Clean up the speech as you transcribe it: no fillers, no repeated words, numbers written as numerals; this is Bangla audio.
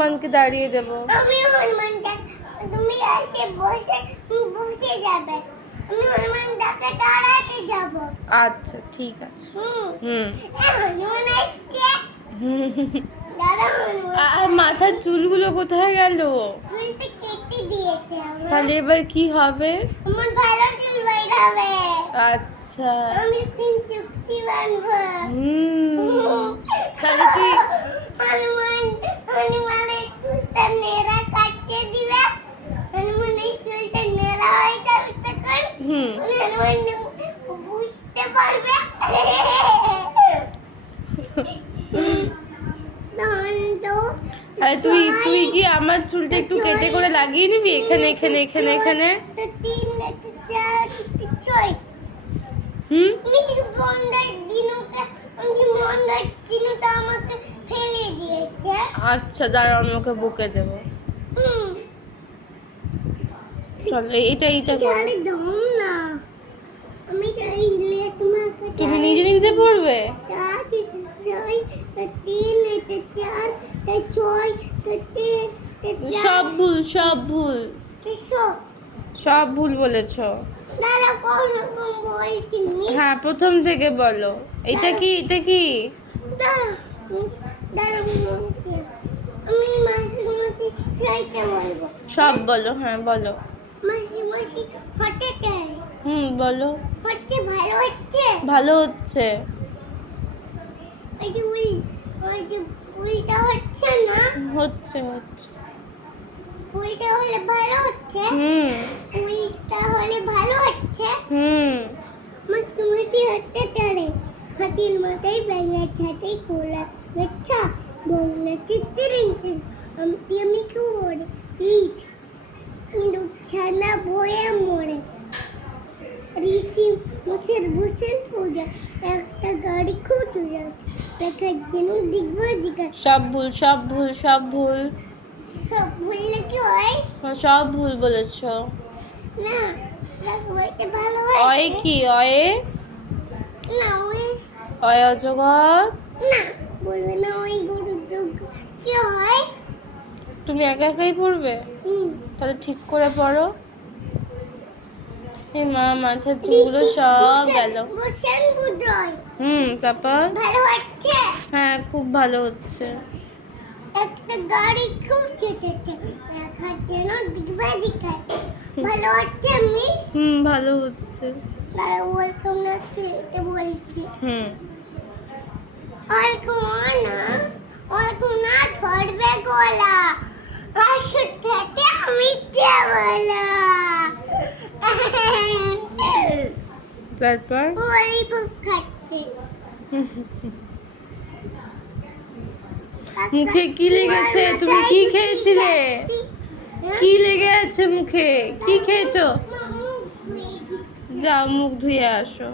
হনুমানকে দাঁড়িয়ে দেবো। আমি হনুমানটা তুমি এসে বসে বসে যাবে, আমি হনুমানটাকে দাঁড়াতে যাব। আচ্ছা ঠিক আছে। হনুমান আসছে। দাঁড়া হনুমান। আর মাথার চুলগুলো কোথায় গেল? চুলটা কেটে দিয়েছে আমার। তাহলে এবার কি হবে? আমার ভালো চুল বাইর হবে। আচ্ছা। আমি কিন্তু চুক্তি বানবো। তাহলে তুই হনুমানের চুলটা নেড়া কাটতে দিবে, হনুমানের চুলটা নেড়া হয়ে যাবে তখন হনুমান বুঝতে পারবে। আরে তুই তুই কি আমার চুলটা একটু কেটে করে লাগিয়ে নিবি এখানে এখানে এখানে এখানে? আচ্ছা দাঁড়া, আমি ওকে বুকে দেবো। চলো এইটা তুমি নিজে নিজে পড়বে। সব ভুল সব ভুল সব ভুল বলেছো। হ্যাঁ প্রথম থেকে বলো। এটা কি এটা কি? সব বলো। হ্যাঁ বলো। বলো। ভালো হচ্ছে। হচ্ছে হচ্ছে। উল্টা হলে ভালো হচ্ছে। উল্টা হলে ভালো হচ্ছে। মাসি মাসি হতে পারে। হাতির মাথায় ব্যাঙের ছাতায় খোলা গেছা বন্যা চিত্রিং আমি করে প্লিজ কিন্তু ছানা ভয়ে মরে ঋষি মুখের বসেন পূজা একটা গাড়ি খুঁজে যাচ্ছে দেখার জন্য দিগবা দিকা। সব ভুল সব ভুল সব ভুল। সব ভুললে কি হয়? সব ভুল বলেছো। না বলতে ভালো হয়। অয়ে কি? অয়ে না ওই অয় অজগর। না বলবে না ওই গরু কি হয়? তুমি একা একাই পড়বে? তাহলে ঠিক করে পড়ো। এই মা মাথার চুলগুলো সব গেল। তারপর ভালো হচ্ছে। হ্যাঁ খুব ভালো হচ্ছে। একটা গাড়ি খুব চেটেছে দেখার জন্য দিগবা দিকা। ভালো হচ্ছে মিস। ভালো হচ্ছে। দাঁড়া ওয়েলকাম না খেতে বলছি। ওয়েলকাম না ধরবে গলা আসো খেতে আমি বলা। তারপর ওই বুক খাচ্ছে। মুখে কি লেগেছে? তুমি কি খেয়েছিলে? কি লেগে আছে মুখে? কি খেয়েছো? যাও মুখ ধুয়ে আসো।